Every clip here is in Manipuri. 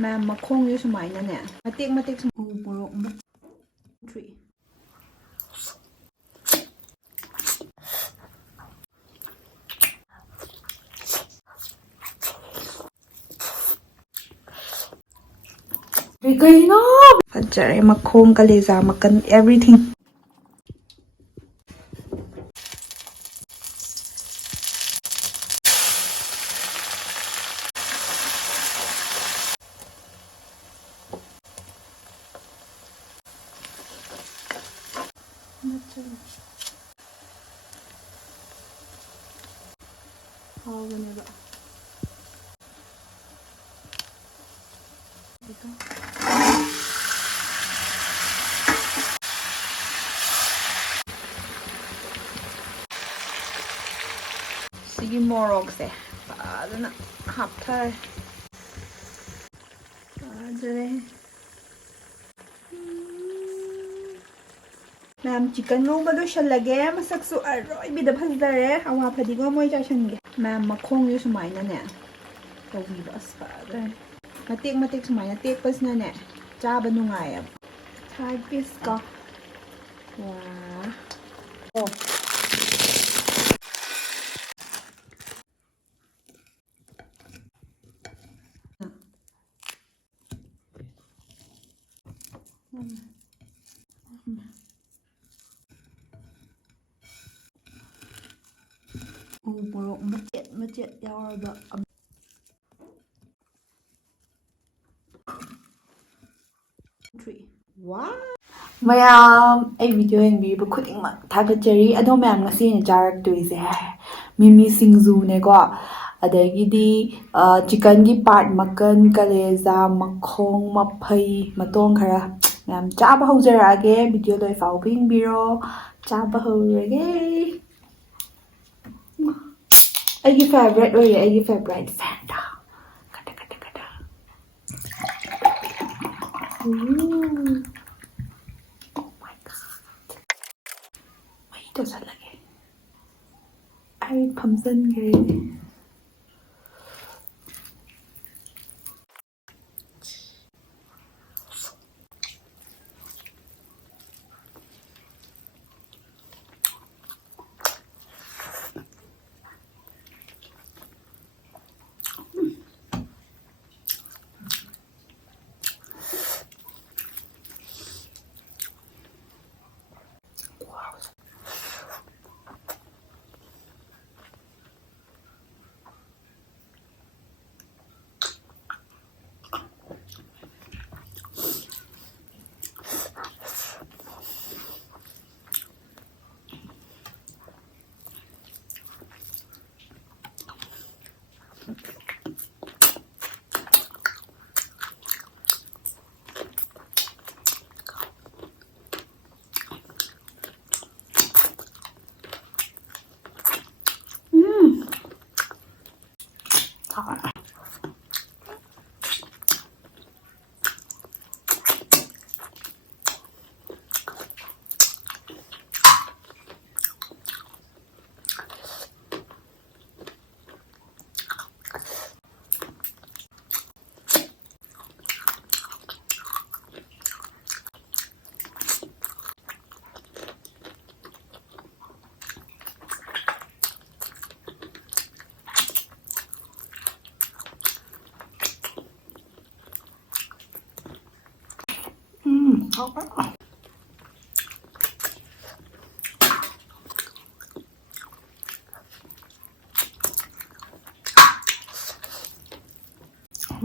ꯃꯌꯥꯝ ꯃꯈꯣꯡꯁꯦ ꯁꯨꯃꯥꯏꯅꯅꯦ ꯃꯇꯦꯛ ꯃꯇꯦꯛ ꯎ ꯃꯣꯔꯣꯛ 3 ꯀꯩꯅꯣ ꯐꯖꯔꯦ ꯃꯈꯣꯡ ꯀꯂꯦꯖꯥ ꯃꯀꯟ everything 하오그네가 시기 모록세 빠르나 합탈 빠르래 मैम चिकन रोबदो शलगे मसकसु अरोइबिद फजदरे अवा फदिगो मोय चाशनगे मैम मखोंगे सुमाइनाने तौबीबा अस्पादरे मतेक मतेक सुमाइना टेकपसनाने चाबा नुंगाय साइड पीस का वा ओ 모록 macet yawaraba ꯃꯌꯥꯝ ꯑꯩ ꯚꯤꯗꯤꯑꯣ ꯌꯦꯡꯕꯤꯕ ꯈꯨꯗꯤꯡꯃꯛ ꯊꯥꯒꯠꯆꯔꯤ ꯑꯗꯣ ꯃꯌꯥꯝ ꯉꯁꯤꯅ ꯆꯥꯔꯛꯇꯣꯏꯁꯦ ꯃꯤꯃꯤ ꯁꯤꯡꯖꯨꯅꯦꯀꯣ ꯑꯗꯒꯤꯗꯤ ꯆꯤꯀꯟꯒꯤ ꯄꯥꯔꯠ ꯃꯀꯟ ꯀꯂꯦꯖꯥ ꯃꯈꯣꯡ ꯃꯐꯩ ꯃꯇꯣꯡ ꯈꯔ ꯃꯌꯥꯝ ꯆꯥꯕ ꯍꯧꯖꯔꯛꯑꯒꯦ ꯚꯤꯗꯤꯑꯣ ꯂꯣꯏ ꯐꯥꯎꯕ ꯌꯦꯡꯕꯤꯔꯣ ꯆꯥꯕ ꯍꯧꯔꯒꯦ ꯑꯩꯒꯤ ꯐꯦꯚꯣꯔꯥꯏꯠ ꯑꯣꯏꯔꯦ ꯑꯩꯒꯤ ꯐꯦꯚꯣꯔꯥꯏꯠ ꯐꯦꯟꯇꯥ ꯀꯗ ꯀꯗ ꯀꯗ ꯃꯩ ꯇꯧꯁꯜꯂꯒꯦ ꯑꯩ ꯐꯝꯖꯟꯈ꯭ꯔꯦ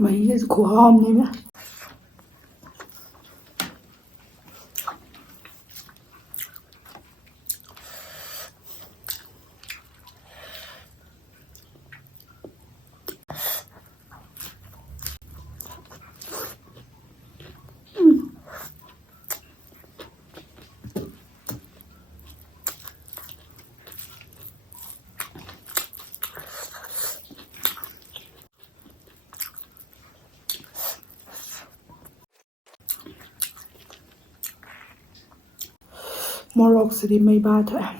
ꯃꯍꯤꯒꯁꯨ ꯈꯨꯍꯥꯎꯑꯝꯅꯦꯕ ꯃꯣꯔꯣꯛꯁꯤꯗꯤ ꯃꯩꯕꯥ ꯊꯣꯛꯑꯦ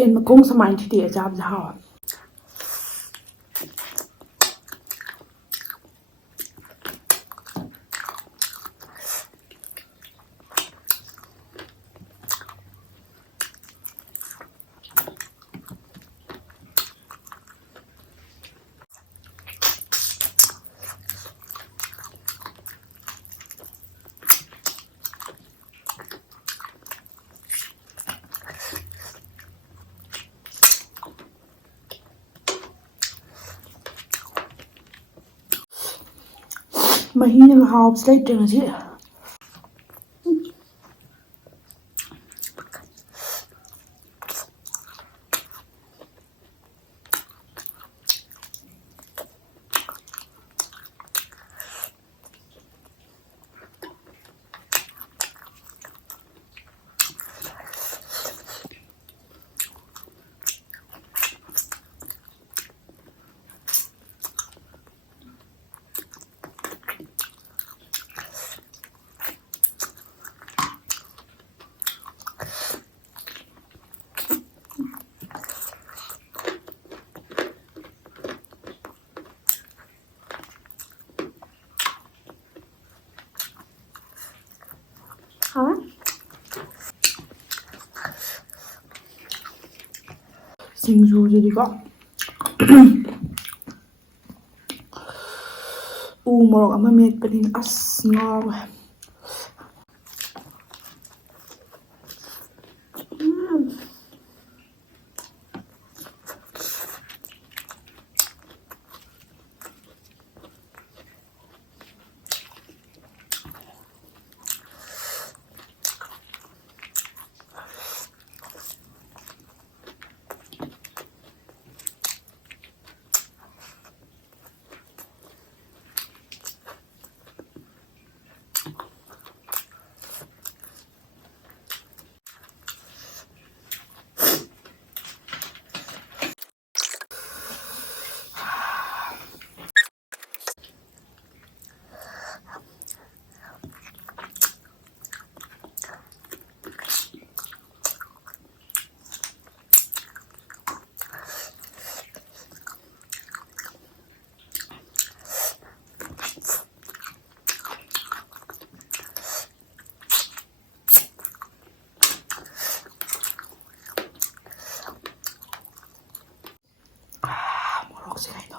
ꯌꯦꯟ ꯃꯈꯣꯡ ꯁꯨꯃꯥꯏꯅ ꯊꯤꯗꯦꯛꯑ ꯆꯥꯕꯁꯦ ꯍꯥꯎꯋꯦ ꯃꯍꯤꯅ ꯍꯥꯎꯕꯁꯨ ꯂꯩꯇ꯭ꯔꯦ ꯉꯁꯤ ꯁꯤꯡꯖꯨꯁꯤꯗꯤꯀꯣ ꯎ ꯃꯣꯔꯣꯛ ꯑꯃ ꯃꯦꯠꯄꯅꯤꯅ ꯑꯁ ꯉꯥꯎꯋꯦ ꯃꯣꯔꯣꯛꯁꯦ ꯀꯩꯅꯣ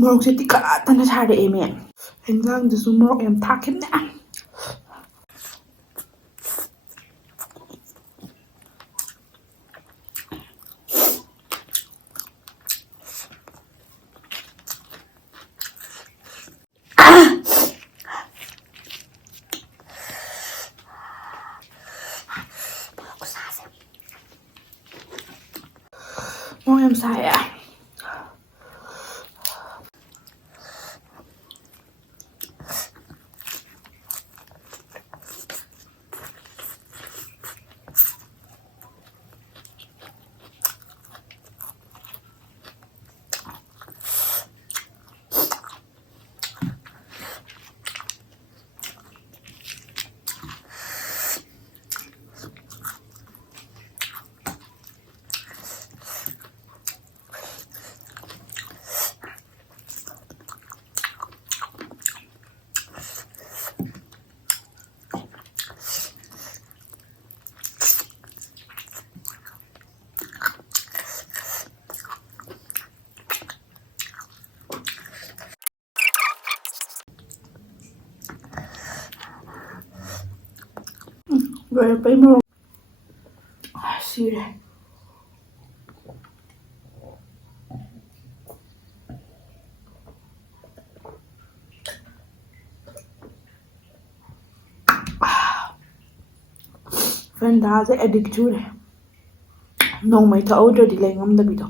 ꯃꯣꯔꯣꯛꯁꯦ ꯇꯤꯈꯠꯇꯅ ꯁꯥꯔꯛꯑꯦꯃꯦ ꯍꯦꯟꯖꯥꯡꯗꯨꯁꯨ ꯃꯣꯔꯣꯛ ꯌꯥꯝ ꯊꯥꯛꯈꯤꯕꯅꯦ ꯃꯣꯔꯣꯛ ꯌꯥꯝ ꯁꯥꯏꯌꯦ ꯂꯣꯏꯔꯛꯄꯩ ꯃꯣꯔꯣꯛ ꯁꯤꯔꯦ ꯐꯦꯟꯗꯥꯁꯦ ꯑꯦꯗꯤꯛ ꯆꯨꯔꯦ ꯅꯣꯡꯃꯩ ꯊꯛꯍꯧꯗ꯭ꯔꯗꯤ ꯂꯩ ꯉꯝꯗꯕꯤꯗꯣ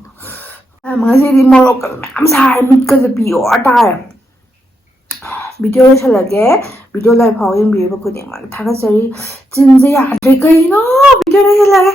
ꯉꯁꯤꯗꯤ ꯃꯣꯔꯣꯛꯀ ꯃꯌꯥꯝ ꯁꯥꯔꯦ ꯃꯤꯠꯀꯁꯦ ꯄꯤꯌꯣꯔ ꯇꯥꯔꯦ ꯚꯤꯗꯤꯑꯣ ꯂꯣꯏꯁꯜꯂꯒꯦ ꯚꯤꯗꯤꯑꯣ ꯂꯣꯏꯐꯥꯎ ꯌꯦꯡꯕꯤꯔꯤꯕ ꯈꯨꯗꯤꯡꯃꯛ ꯊꯥꯒꯠꯆꯔꯤ ꯆꯤꯟꯁꯦ ꯌꯥꯗ꯭ꯔꯦ ꯀꯩꯅꯣ ꯚꯤꯗꯤꯑꯣ ꯂꯣꯏꯁꯜꯂꯒꯦ